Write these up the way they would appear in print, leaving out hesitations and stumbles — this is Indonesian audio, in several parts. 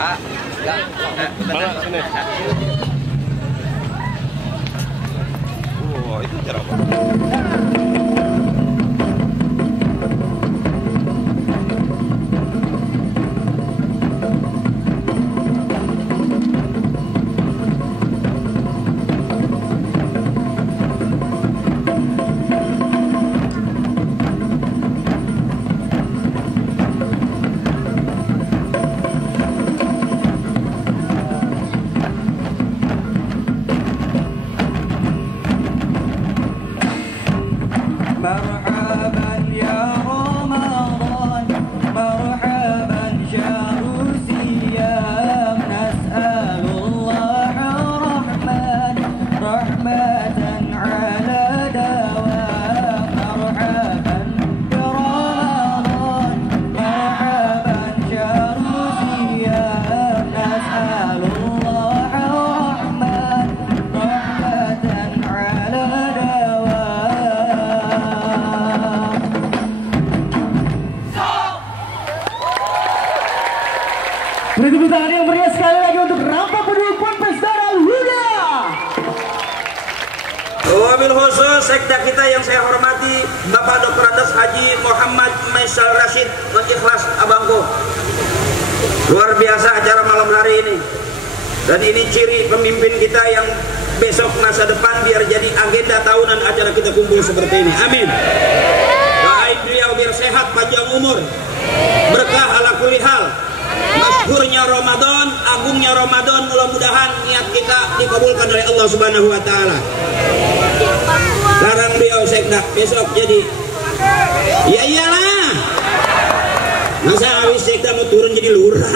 Mana sini? Oh, itu cara apa? Beri tepuk tangan yang meriah sekali lagi untuk Rampak Penduduk Ponpes Darul Huda. Wabil khusus sekda kita yang saya hormati Bapak Dr. Andes Haji Muhammad Maisal Rashid mengikhlas abangku. Luar biasa acara malam hari ini. Dan ini ciri pemimpin kita yang besok masa depan biar jadi agenda tahunan acara kita kumpul seperti ini. Amin. Doain beliau biar sehat, panjang umur, berkah ala kulli hal. Masyhurnya Ramadan, agungnya Ramadan, mudah-mudahan niat kita dikabulkan oleh Allah Subhanahu wa taala. Larang beliau sekda besok jadi. Ya iyalah. Masa habis sekda mau turun jadi lurah.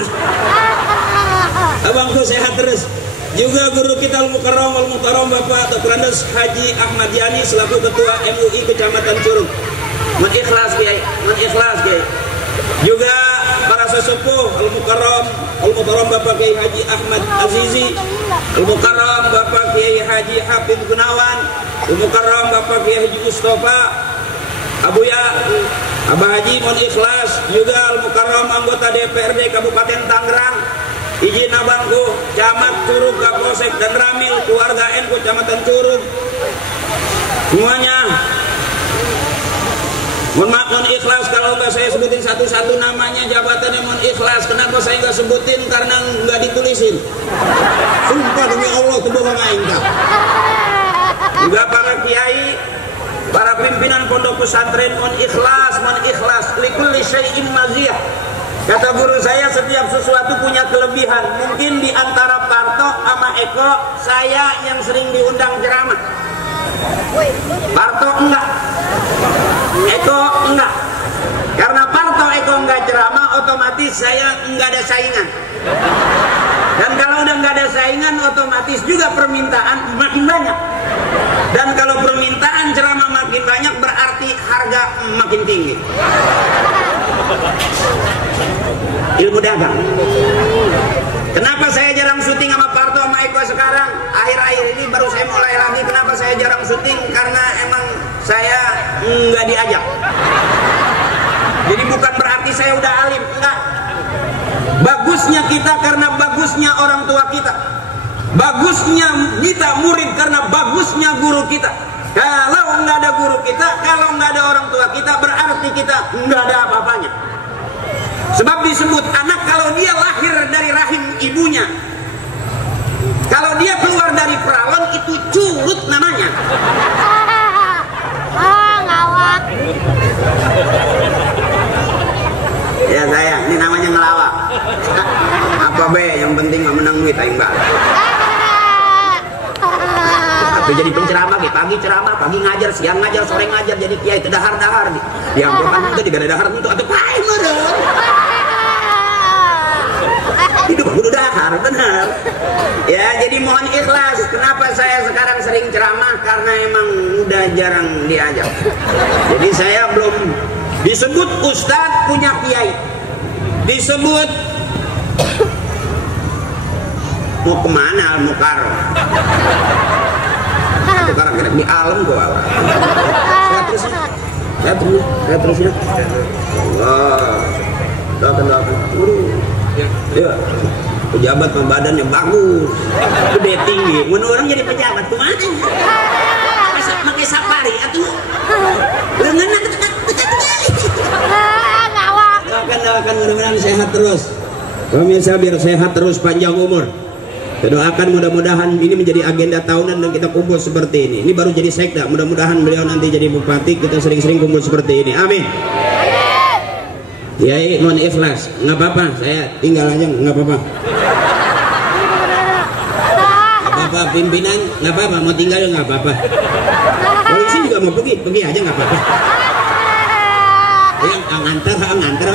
Abangku sehat terus. Juga guru kita Al-Mukarram Al-Muhtaram Bapak Dr. Andes Haji Ahmad Yani selaku Ketua MUI Kecamatan Curug. Mengikhlas Kiai, mengikhlas Kiai. Juga para sesepuh Al-Mukarram Al-Muhtaram Bapak Kiai Haji Ahmad Azizi, Al-Mukarram Bapak Kiai Haji Hafid Gunawan, Al-Mukarram Bapak Kiai Haji Mustafa, Abuya Abah Haji mohon ikhlas. Juga Al-Mukarram anggota DPRD Kabupaten Tangerang, izin abangku Camat Curug, Kapolsek dan Ramil, keluarga NU Kecamatan Curug, semuanya mohon maaf, mohon ikhlas kalau nggak saya sebutin satu-satu namanya, jabatannya, mohon ikhlas. Kenapa saya nggak sebutin? Karena nggak ditulisin. Sumpah demi Allah itu bohong aing. Juga para kiai, para pimpinan pondok pesantren, mohon ikhlas, mohon ikhlas. Likulli syai'in maziyah. Kata guru saya, setiap sesuatu punya kelebihan. Mungkin di antara Parto sama Eko, saya yang sering diundang ceramah. Parto enggak, Eko enggak. Karena Parto Eko enggak ceramah, otomatis saya enggak ada saingan. Dan kalau udah enggak ada saingan, otomatis juga permintaan makin banyak. Dan kalau permintaan ceramah makin banyak, berarti harga makin tinggi. Ilmu dagang. Kenapa saya jarang syuting sama Parto sama Eko sekarang? Akhir-akhir ini baru saya mulai lagi. Kenapa saya jarang syuting? Karena emang saya nggak diajak. Jadi bukan berarti saya udah alim, enggak. Bagusnya kita karena bagusnya orang tua kita. Bagusnya kita murid karena bagusnya guru kita. Kalau nggak ada guru kita, kalau nggak ada orang tua kita, berarti kita nggak ada apa-apanya. Sebab disebut anak kalau dia lahir dari rahim ibunya, kalau dia keluar dari peralon itu curut namanya. Ngelawak. Ya sayang, ini namanya ngelawak. Apa be, yang penting nggak menang duit aing bal. Atau jadi penceramah, pagi ceramah, pagi ngajar, siang ngajar, sore ngajar, jadi kiai tedahar-dahar. Yang bukan itu digada-dahar itu atau paling meren. Hidup kudu dahar, benar. Ya, jadi mohon ikhlas. Kenapa saya sekarang sering ceramah? Karena emang udah jarang diajak. Jadi saya belum disebut ustadz punya kiai. Disebut mau kemana Al-Mukarram? Sekarang kira di alam gua. Saya terusnya. Allah. Doakan. Ya, pejabat mah badannya bagus, gede tinggi. Mun orang jadi pejabat kumaha? Pakai safari atuh. Leungeunna doakan mudah-mudahan sehat terus. Pemirsa biar sehat terus, panjang umur. Kita doakan mudah-mudahan ini menjadi agenda tahunan dan kita kumpul seperti ini. Ini baru jadi sekda, mudah-mudahan beliau nanti jadi bupati, kita sering-sering kumpul seperti ini. Amin. Kiai mohon ikhlas, nggak apa-apa, saya tinggal aja, nggak apa-apa. Nggak apa-apa, pimpinan nggak apa-apa, mau tinggal nggak apa-apa. Polisi juga mau pergi aja nggak apa-apa. Yang nganter, nganter.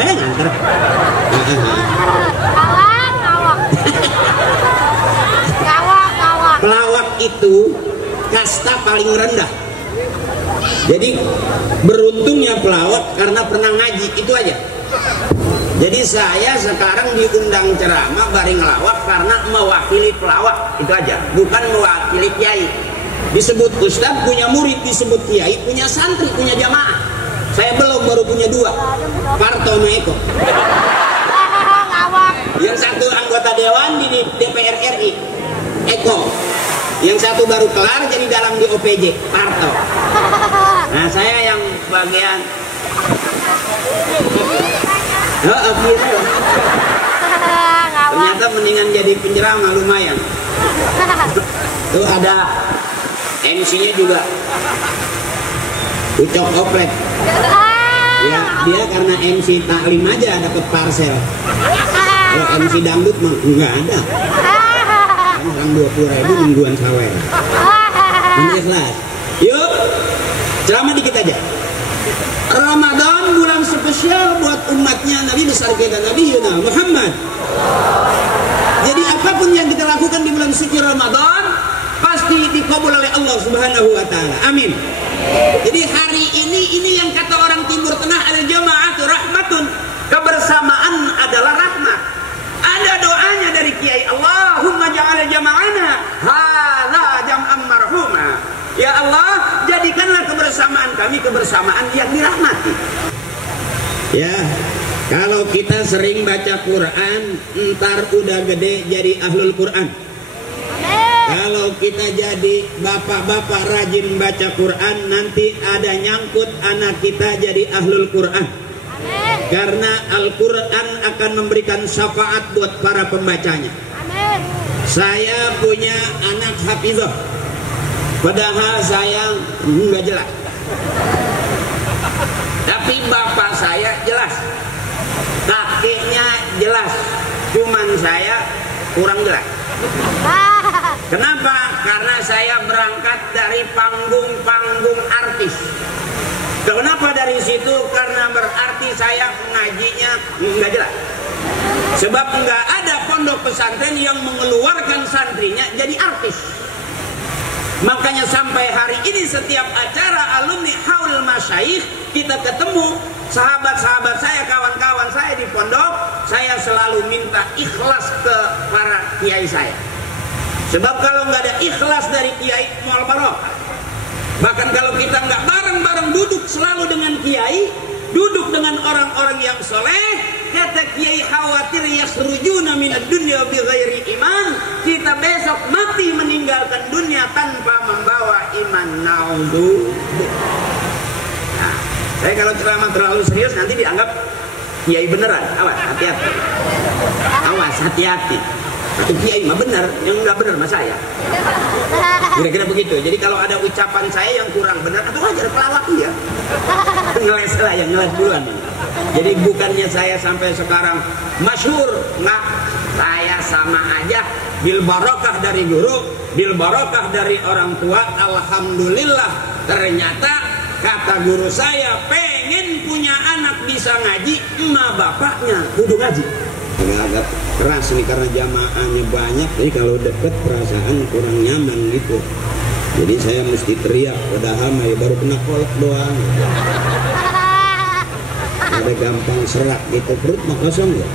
Pelawak itu kasta paling rendah. Jadi beruntungnya pelawak karena pernah ngaji, itu aja. Jadi saya sekarang diundang ceramah bari ngelawak karena mewakili pelawak, itu aja, bukan mewakili kiai. Disebut ustadz punya murid, disebut kiai punya santri, punya jamaah. Saya belum, baru punya 2, Parto sama Eko. Yang satu anggota dewan di DPR RI, Eko. Yang satu baru kelar jadi dalam di OPJ, Parto. Nah saya yang bagian ternyata mendingan jadi penceramah lumayan. Tuh ada MC-nya juga Ucok Oplet. Ya dia karena MC taklim aja dapat parsel. Kalau MC dangdut mah enggak ada. Orang 20.000 mingguan sawer. Ikhlas. Yuk, ceramah dikit aja. Ramadan bulan spesial buat umatnya Nabi besar kita Nabi Yuna Muhammad. Jadi apapun yang kita lakukan di bulan suci Ramadan pasti dikabul oleh Allah Subhanahu wa taala. Amin. Jadi hari ini yang kata orang Timur Tengah al-jamaatu rahmatun, kebersamaan adalah rahmat. Ada doanya dari Kiai, Allahumma ja'al jama'ana hadza jam'an marhuma. Ya Allah, jadikanlah kebersamaan kami kebersamaan yang dirahmati. Ya, kalau kita sering baca Quran, ntar udah gede jadi ahlul Quran. Kalau kita jadi bapak-bapak rajin baca Quran, nanti ada nyangkut anak kita jadi ahlul Quran. Karena Al-Quran akan memberikan syafaat buat para pembacanya. Saya punya anak hafizah, padahal saya nggak jelas. Tapi bapak saya jelas, kakeknya jelas, cuman saya kurang jelas. Kenapa? Karena saya berangkat dari panggung-panggung artis. Kenapa dari situ? Karena berarti saya ngajinya nggak jelas. Sebab nggak ada pondok pesantren yang mengeluarkan santrinya jadi artis. Makanya sampai hari ini setiap acara alumni Haul Masyayikh kita ketemu, sahabat-sahabat saya, kawan-kawan saya di pondok, saya selalu minta ikhlas ke para kiai saya. Sebab kalau nggak ada ikhlas dari kiai, mual barokah. Bahkan kalau kita nggak bareng-bareng duduk selalu dengan kiai, duduk dengan orang-orang yang soleh, kata kiai khawatir yasrujuna minad dunya bi ghairi iman, kita besok mati meninggalkan dunia tanpa membawa iman. Naudzubillah. Nah, saya kalau ceramah terlalu serius nanti dianggap kiai beneran. Awas, hati-hati. Awas, hati-hati. Itu kiai mah benar, yang nggak benar mah saya. Kira-kira begitu. Jadi kalau ada ucapan saya yang kurang benar, atau wajar pelawak ya. Ngeles lah, yang ngeles duluan. Jadi bukannya saya sampai sekarang masyhur, nggak. Saya sama aja. Bil barokah dari guru, bil barokah dari orang tua. Alhamdulillah, ternyata kata guru saya, pengen punya anak bisa ngaji, emak bapaknya kudu ngaji. Agak keras nih karena jamaahnya banyak, jadi kalau deket perasaan kurang nyaman gitu. Jadi saya mesti teriak, padahal ya baru kena kolak doang. Ada gampang serak gitu, perut mah kosong ya.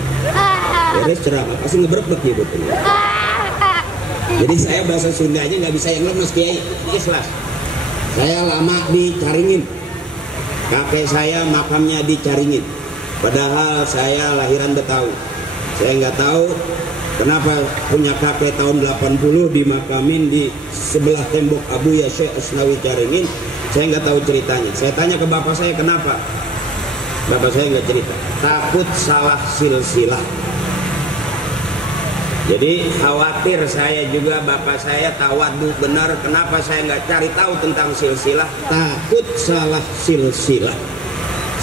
Beres ceramah pasti ngeberbek gitu. Jadi saya bahasa Sunda aja nggak bisa yang lemes kiai, ikhlas. Saya lama di Caringin, kakek saya makamnya di Caringin, padahal saya lahiran Betawi. Saya nggak tahu kenapa punya kakek tahun 80 dimakamin di sebelah tembok Abuya Syekh Asnawi Caringin. Saya nggak tahu ceritanya. Saya tanya ke bapak saya kenapa. Bapak saya nggak cerita. Takut salah silsilah. Jadi khawatir saya juga bapak saya tawadu benar. Kenapa saya nggak cari tahu tentang silsilah? Takut salah silsilah.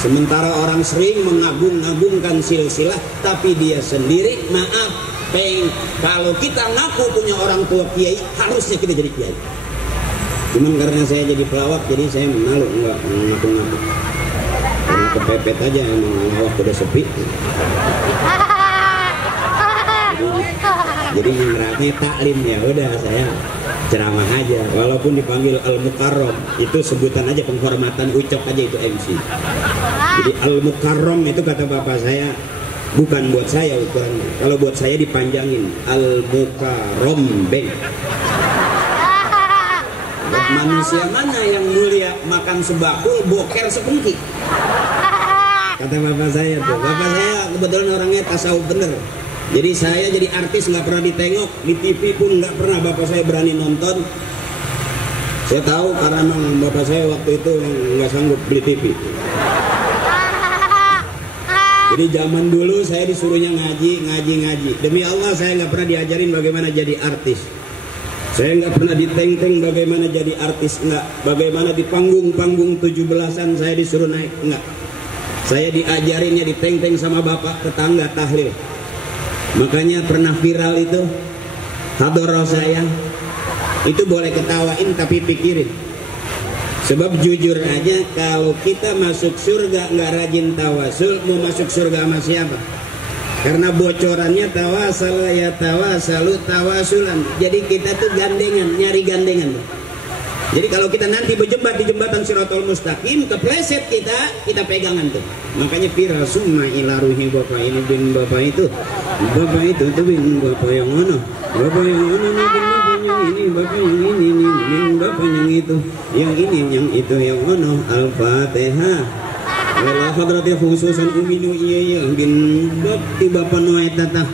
Sementara orang sering mengagung-agungkan silsilah, tapi dia sendiri maaf, kalau kita ngaku punya orang tua kiai, harusnya kita jadi kiai. Cuman karena saya jadi pelawak, jadi saya malu nggak ngaku-ngaku. Karena kepepet aja, emang lawak udah sepi. Jadi yang rame taklim, ya udah saya ceramah aja, walaupun dipanggil Al-Mukarram, itu sebutan aja penghormatan, ucap aja itu MC. Jadi Al-Mukarram itu kata bapak saya bukan buat saya ukurannya, kalau buat saya dipanjangin Al-Mukarram beng. Manusia mana yang mulia makan sebakul boker sepengki, kata bapak saya tuh. Bapak saya kebetulan orangnya tasawuf bener. Jadi saya jadi artis nggak pernah ditengok, di TV pun nggak pernah bapak saya berani nonton. Saya tahu karena memang bapak saya waktu itu yang nggak sanggup beli TV. Jadi zaman dulu saya disuruhnya ngaji. Demi Allah saya nggak pernah diajarin bagaimana jadi artis. Saya nggak pernah diteng-teng bagaimana jadi artis, nggak. Bagaimana di panggung-panggung 17-an saya disuruh naik, nggak. Saya diajarinnya diteng-teng sama bapak tetangga tahlil. Makanya pernah viral itu hadoroh saya itu boleh ketawain tapi pikirin, sebab jujur aja kalau kita masuk surga nggak rajin tawasul, mau masuk surga sama siapa? Karena bocorannya tawasal ya tawasalu tawasulan. Jadi kita tuh gandengan, nyari gandengan. Jadi kalau kita nanti berjembat di jembatan Siratal Mustaqim, kepleset kita pegangan tuh. Makanya viral summa ila ruhi bapak ini bin bapak itu tuh bin bapak yang mana? Bapak yang mana nih bin bapak yang ini, bapak yang ini bin bapak yang itu, yang ini yang itu yang mana? Al-Fatihah. Wala hadrati khususan uminu iya bin bapak nuaitata.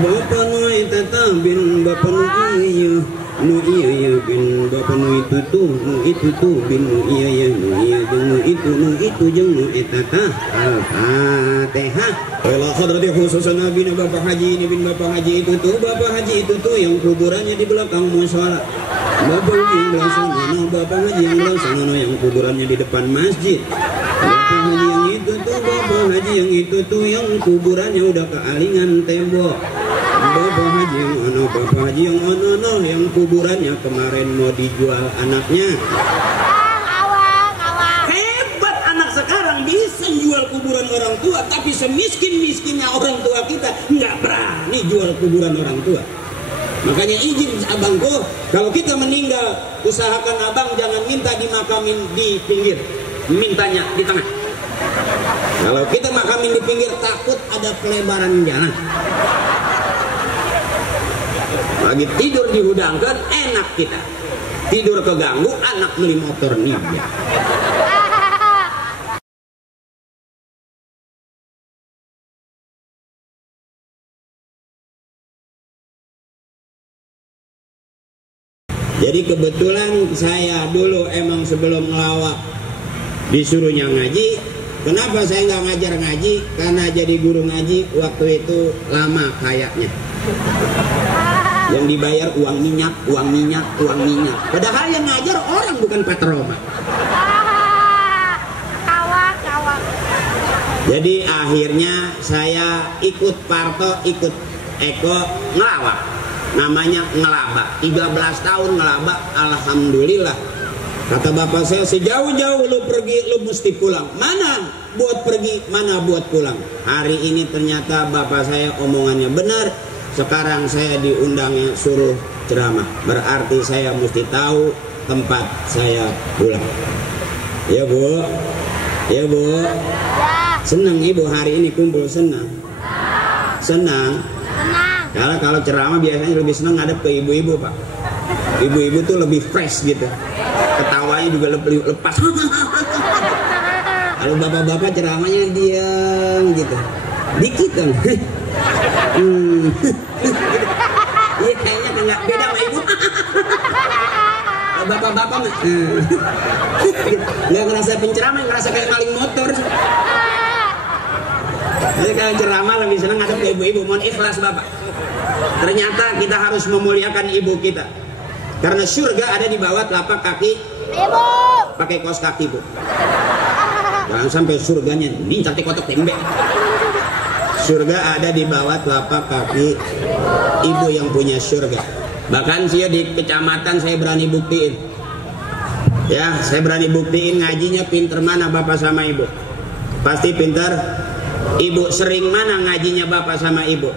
Bapak nuaitata bin bapak nuiya. Nu iya ya bin bapak nu itu tuh bin nu iya ya nu iya jeung nu itu jeung nu eta tah Al-Fatihah. Wala hadrati khususan nabi bapak haji ini bin bapak haji itu tuh, bapak haji itu tuh yang kuburannya di belakang mushola. Bapak haji yang belah sana, bapak haji yang belah sana yang kuburannya di depan masjid. Bapak haji yang itu tuh, bapak haji yang itu tuh yang kuburannya udah kealingan tembok. Bapak haji yang ono, bapak haji yang ono yang kuburannya kemarin mau dijual anaknya. Hebat anak sekarang bisa jual kuburan orang tua, tapi semiskin-miskinnya orang tua kita nggak berani jual kuburan orang tua. Makanya izin abangku, kalau kita meninggal usahakan abang jangan minta dimakamin di pinggir, mintanya di tengah. Kalau kita makamin di pinggir takut ada pelebaran jalan. Lagi tidur dihudangkan enak kita, tidur keganggu anak beli motor nih. Jadi kebetulan saya dulu emang sebelum ngelawak disuruhnya ngaji. Kenapa saya nggak ngajar ngaji? Karena jadi guru ngaji waktu itu lama kayaknya. Yang dibayar uang minyak. Padahal yang ngajar orang bukan patroma. Jadi akhirnya saya ikut Parto, ikut Eko ngelawak. Namanya ngelaba. 13 tahun ngelaba, alhamdulillah. Kata bapak saya, sejauh-jauh lu pergi, lu mesti pulang. Mana buat pergi, mana buat pulang. Hari ini ternyata bapak saya omongannya benar. Sekarang saya diundangnya suruh ceramah. Berarti saya mesti tahu tempat saya pulang. Ya bu, ya bu. Senang ibu hari ini kumpul senang. Senang. Kalau ceramah biasanya lebih senang ngadep ke ibu-ibu pak. Ibu-ibu tuh lebih fresh gitu. Ketawanya juga lebih lepas. Kalau bapak-bapak ceramahnya diam gitu. Dikit kan. Iya kayaknya nggak beda sama ibu. Bapak-bapak mah nggak ngerasa penceramah, ngerasa kayak maling motor. Jadi kalau ceramah lebih senang ngadep ke ibu-ibu. Mohon ikhlas bapak. Ternyata kita harus memuliakan ibu kita. Karena surga ada di bawah telapak kaki ibu. Pakai kaos kaki bu. Jangan sampai surganya dicatik kotak tembe. Surga ada di bawah telapak kaki ibu yang punya surga. Bahkan saya di kecamatan saya berani buktiin. Ya, saya berani buktiin ngajinya pinter mana bapak sama ibu. Pasti pinter. Ibu sering mana ngajinya bapak sama ibu?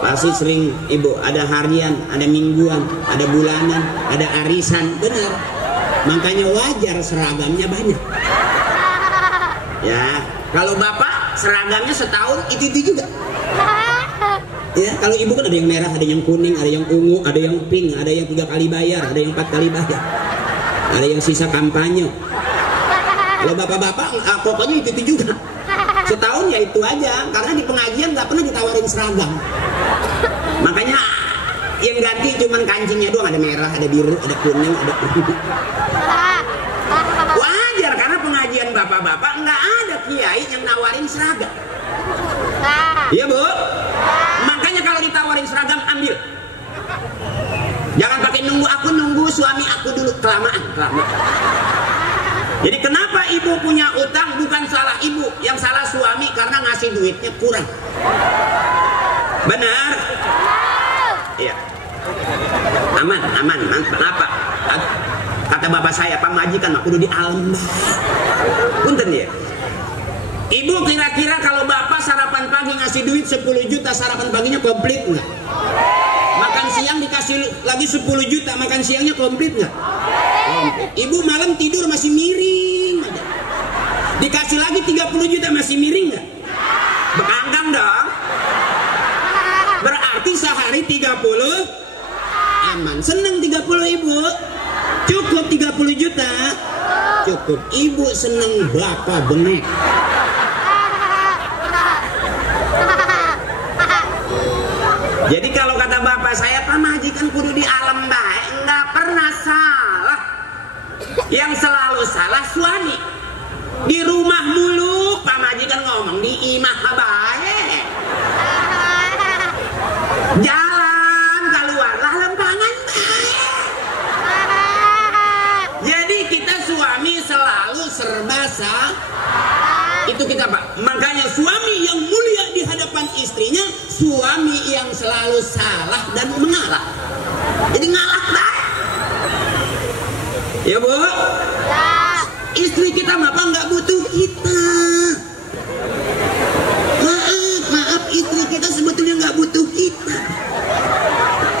Pasti sering ibu. Ada harian, ada mingguan, ada bulanan, ada arisan. Benar. Makanya wajar seragamnya banyak. Ya, kalau bapak seragamnya setahun itu juga. Ya, kalau ibu kan ada yang merah, ada yang kuning, ada yang ungu, ada yang pink, ada yang 3 kali bayar, ada yang 4 kali bayar, ada yang sisa kampanye. Kalau bapak-bapak pokoknya itu juga. Setahun ya itu aja, karena di pengajian nggak pernah ditawarin seragam. Makanya yang ganti cuman kancingnya doang, ada merah, ada biru, ada kuning, ada ungu. Wajar karena pengajian bapak-bapak nggak ada kiai yang nawarin seragam. Iya bu. Makanya kalau ditawarin seragam ambil. Jangan pakai nunggu, aku nunggu suami aku dulu, kelamaan. Jadi kenapa ibu punya utang bukan salah ibu, yang salah suami karena ngasih duitnya kurang. Benar? Iya. Aman. Kenapa? Kata bapak saya, Pak Majikan mah kudu di alam bae. Punten ya. Ibu kira-kira kalau bapak sarapan pagi ngasih duit 10 juta, sarapan paginya komplit nggak? Makan siang dikasih lagi 10 juta, makan siangnya komplit nggak? Ibu malam tidur masih miring aja. Dikasih lagi 30 juta masih miring nggak? Bekangkang dong. Berarti sehari 30 aman. Seneng 30 ibu. Cukup 30 juta. Cukup. Ibu seneng bapak benek. Jadi kalau kata bapak saya, Pak Majikan kudu di alam baik, nggak pernah salah. Yang selalu salah suami. Di rumah mulu Pak Majikan ngomong di imah baik. Jalan keluarlah lempangan baik. Jadi kita suami selalu serba salah. Itu kita Pak. Makanya suami yang mulia di hadapan istrinya, suami yang selalu salah dan mengalah. Jadi ngalah dah. Ya bu. Ya. Istri kita mah apa nggak butuh kita. Maaf istri kita sebetulnya nggak butuh kita.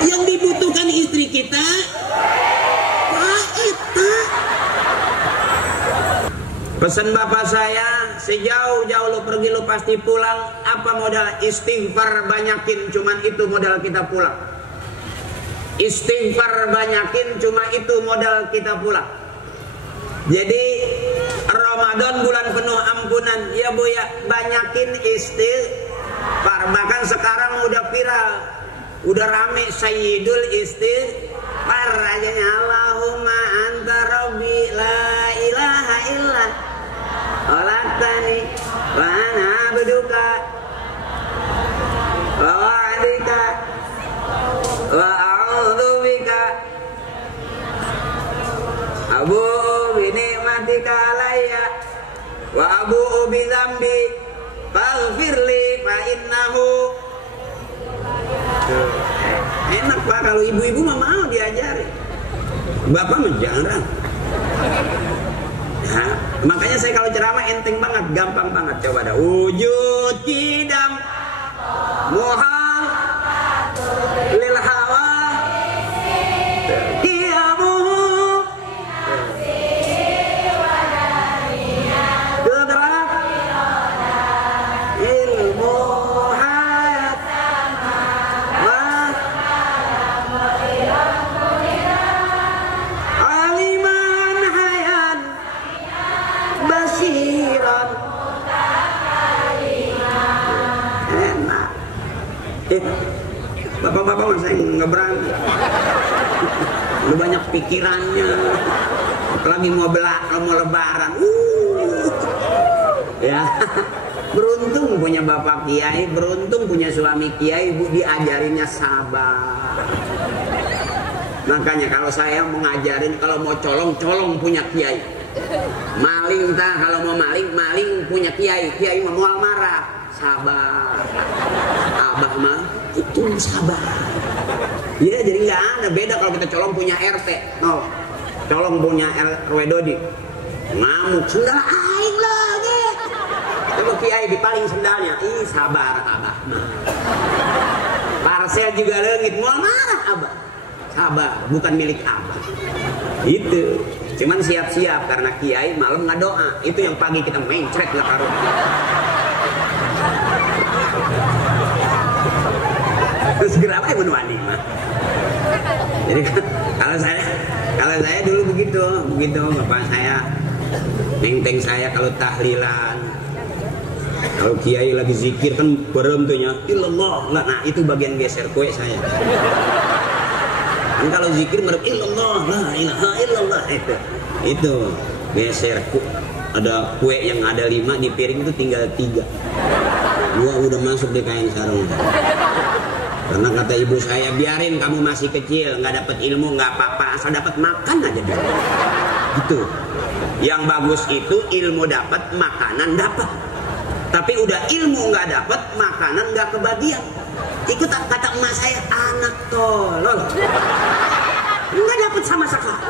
Yang dibutuhkan istri kita, kita. Pesan bapak saya, sejauh-jauh lu pergi lu pasti pulang. Apa modal? Istighfar banyakin, cuman itu modal kita pulang. Istighfar banyakin, cuma itu modal kita pulang. Jadi Ramadan bulan penuh ampunan, ya bu ya, banyakin istighfar. Bahkan sekarang udah viral, udah rame Sayyidul Istighfar aja. Allahumma anta rabbi la ilaha illa Olaktani wa ana abduka wa wa'adika wa a'udzubika abu'u bi ni'matika alayya wa abu'u bi dzambi faghfirli fa innahu. Enak Pak kalau ibu-ibu mah mau diajari. Bapak mah jarang. Nah, makanya saya kalau ceramah enteng banget, gampang banget. Coba dah. Wujud kidam muhal lil hawa qiyamuhu gedrak ilmu hayat aliman hayat basiran Bapak-bapak mas saya nggak berani. Lu banyak pikirannya. Apalagi mau lebaran. Ya. Beruntung punya bapak kiai, beruntung punya suami kiai, Bu diajarinnya sabar. Makanya kalau saya mau ngajarin, kalau mau colong punya kiai. Maling kalau mau maling punya kiai mah mual marah, sabar. Abah mah itu sabar. Ya jadi nggak ada beda kalau kita colong punya RT, no. Colong punya RW Dodi, ngamuk sendal aing lagi. Coba kiai dipaling sendalnya, sabar abah. Parsel juga leungit, mual marah abah. Sabar, bukan milik abah. Itu. Cuman siap-siap karena kiai malam nggak doa. Itu yang pagi kita mencret lah karun. Terus gerapa ya menuani mah. Jadi kalau saya dulu begitu bapak saya, neng saya kalau tahlilan. Kalau kiai lagi zikir kan berhentinya illallah. Nah itu bagian geser kue saya. Kan kalau zikir merek illallah, la ilaha illallah itu geser. Ada kue yang ada 5 di piring itu tinggal 3. 2 udah masuk di kain sarung. Karena kata ibu saya, biarin kamu masih kecil, nggak dapat ilmu nggak apa-apa, asal dapat makan aja dulu. Gitu. Yang bagus itu ilmu dapat, makanan dapat. Tapi udah ilmu nggak dapat, makanan nggak kebagian. Ikut kata emak saya, anak tolol, nggak dapat sama sekali.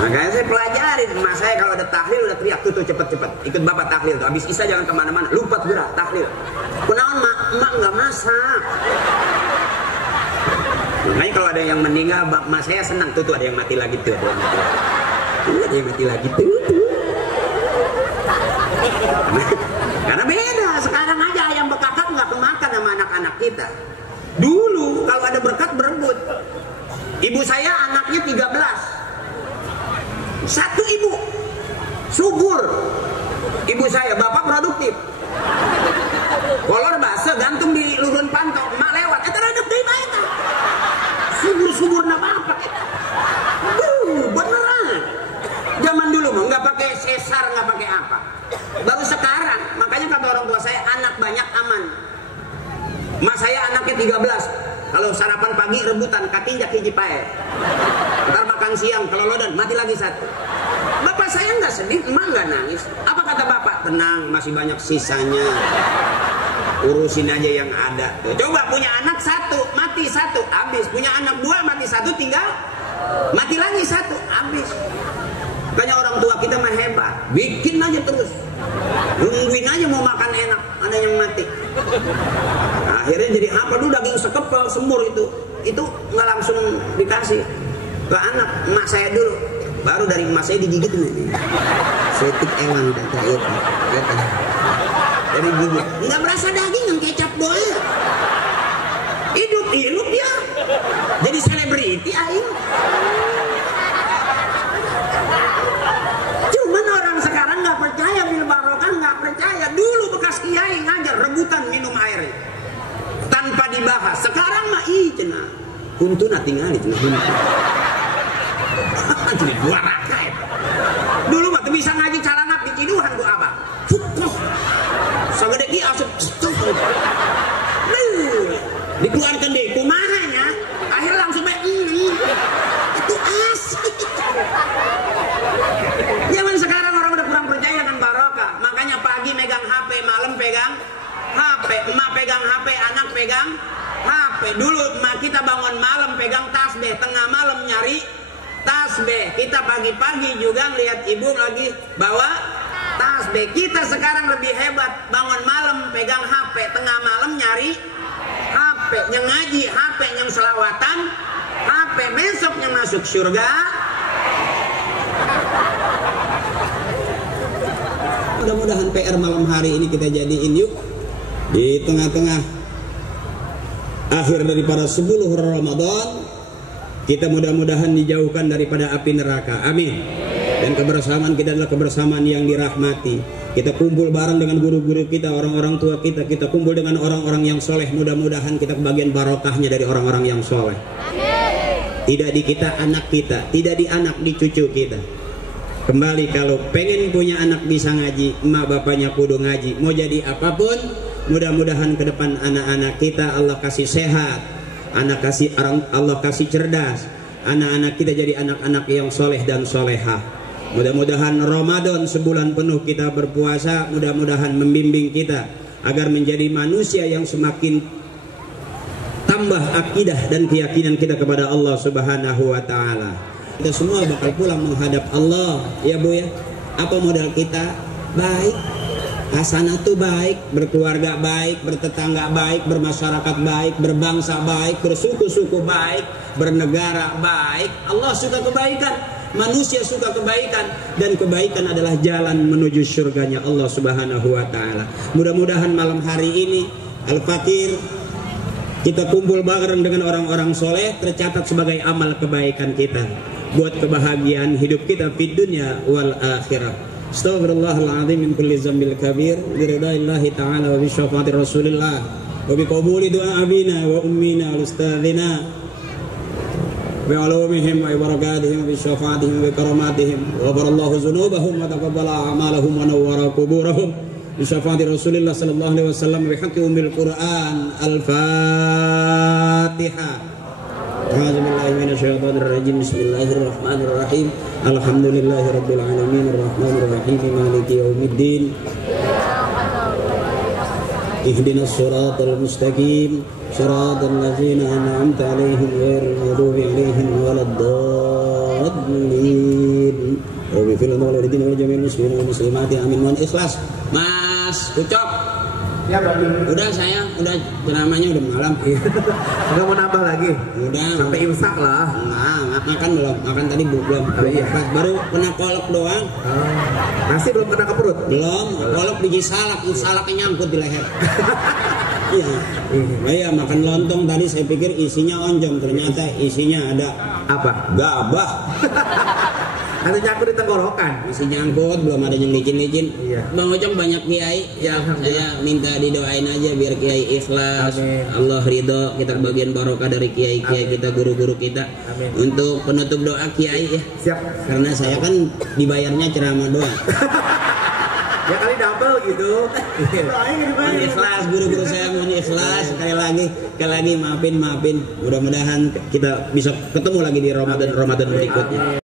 Makanya saya pelajarin emak saya kalau ada tahlil udah teriak tuh cepet-cepet ikut bapak tahlil tuh. Habis isya jangan kemana-mana, lupa gerak tahlil. Kunaon emak nggak masak. Makanya kalau ada yang meninggal, emak saya senang tuh ada yang mati lagi tuh. Ada yang mati lagi tuh. Karena beda, sekarang aja ayam bekakak nggak kemakan sama anak-anak kita. Dulu kalau ada berkat berebut. Ibu saya anaknya 13. Satu ibu subur. Ibu saya, bapak produktif. Kolor bahasa gantung di luhun pantau, emak lewat. Eta redep deui bae eta. Subur-subur na bapak. Beneran. Zaman dulu mah nggak pakai sesar, nggak pakai apa. Baru sekarang, makanya kata orang tua saya, anak banyak aman. Mas saya anaknya 13. Kalau sarapan pagi rebutan, katinjak hiji pae. Ntar makan siang, kalau lodan mati lagi 1. Bapak saya nggak sedih, emak nggak nangis. Apa kata bapak? Tenang, masih banyak sisanya. Urusin aja yang ada. Coba punya anak 1, mati 1, habis. Punya anak 2, mati 1, tinggal mati lagi 1, habis. Makanya orang tua kita mah hebat, bikin aja terus. Nungguin aja mau makan enak, ada yang mati. Akhirnya jadi apa dulu daging sekepel semur itu nggak langsung dikasih ke anak emak saya dulu, baru dari emak saya digigit nih. Setik emang kata itu, dari gigit nggak berasa daging yang kecap doang. Hidup dia, jadi selebriti aing. Cuman orang sekarang nggak percaya bil barokah, nggak percaya. Dulu bekas kiai ngajar rebutan minum air tanpa dibahas. Sekarang mah cenah kuntuna tinggal cenah huntu. Jadi dua rakyat. Dulu mah tuh bisa ngaji calangat di ciduhan ku abah. Sagede ki asup. Dikeluarkan deh kumahanya. Akhirnya langsung baik itu asik. Zaman sekarang orang udah kurang percaya dengan barokah. Makanya pagi megang HP, malam pegang HP. Emak pegang HP, anak pegang HP. Dulu emak kita bangun malam pegang tasbih, tengah malam nyari tasbih. Kita pagi-pagi juga lihat ibu lagi bawa tasbih. Kita sekarang lebih hebat, bangun malam pegang HP, tengah malam nyari HP, yang ngaji HP, yang selawatan HP, besoknya masuk surga. Mudah-mudahan PR malam hari ini kita jadiin yuk di tengah-tengah akhir daripada 10 Ramadan, kita mudah-mudahan dijauhkan daripada api neraka. Amin. Dan kebersamaan kita adalah kebersamaan yang dirahmati. Kita kumpul bareng dengan guru-guru kita, orang-orang tua kita. Kita kumpul dengan orang-orang yang soleh. Mudah-mudahan kita kebagian barokahnya dari orang-orang yang soleh. Tidak di kita, anak kita. Tidak di anak, di cucu kita. Kembali, kalau pengen punya anak bisa ngaji, emak bapaknya kudu ngaji. Mau jadi apapun, mudah-mudahan ke depan anak-anak kita Allah kasih sehat, Allah kasih cerdas, anak-anak kita jadi anak-anak yang soleh dan solehah. Mudah-mudahan Ramadan sebulan penuh kita berpuasa, mudah-mudahan membimbing kita agar menjadi manusia yang semakin tambah akidah dan keyakinan kita kepada Allah Subhanahu wa taala. Kita semua bakal pulang menghadap Allah, ya Bu ya. Apa modal kita? Baik. Hasanah itu baik, berkeluarga baik, bertetangga baik, bermasyarakat baik, berbangsa baik, bersuku-suku baik, bernegara baik. Allah suka kebaikan. Manusia suka kebaikan, dan kebaikan adalah jalan menuju surganya Allah Subhanahu wa taala. Mudah-mudahan malam hari ini Al-Fatir kita kumpul bareng dengan orang-orang soleh tercatat sebagai amal kebaikan kita buat kebahagiaan hidup kita fid dunya wal akhirah. Astaghfirullahaladzim min kulli dzambil kabir biridaillahi ta'ala wa bi syafaati Rasulillah wa bi qabuli du'a abina wa ummina wal ustadzina بعلومهم وبركاتهم وبشفاعتهم وبكراماتهم وغفر الله ذنوبهم وتقبل أعمالهم ونور قبورهم بشفاعة رسول الله صلى الله عليه وسلم بحق أم القرآن الفاتحة. أعوذ بالله من الشيطان الرجيم. بسم الله الرحمن الرحيم. الحمد لله رب العالمين الرحمن الرحيم مالك يوم الدين. اهدنا الصراط المستقيم صراط الذين أنعمت عليهم غير المغضوب عليهم ولا الضالين واغفر لنا ولوالدينا ولجميع المسلمين والمسلمات آمين. Mohon ikhlas. Mas Ucok. Ya Bang. Udah sayang, udah ceramahnya udah malam. Enggak mau nambah lagi? Udah. Sampai imsak lah. Nah, makan belum? Makan tadi belum. Iya. Baru kena kolak doang. Nasi belum kena ke perut? Belum. Kolak biji salak, salaknya nyangkut di leher. Iya. Iya, makan lontong tadi saya pikir isinya onjong, ternyata isinya ada Apa? gabah. Nanti nyangkut di tenggorokan. Masih nyangkut, belum ada yang licin-licin. Iya. Bang Ojong banyak kiai. Ya, Saya minta didoain aja biar kiai ikhlas. Amin. Allah ridho, kita bagian barokah dari kiai-kiai kita, guru-guru kita. Amin. Untuk penutup doa kiai ya. Siap. Karena saya kan dibayarnya ceramah doang. Ya kali double gitu. Mohon ikhlas, guru-guru saya mohon ikhlas. Sekali lagi maafin. Mudah-mudahan kita bisa ketemu lagi di Ramadan berikutnya.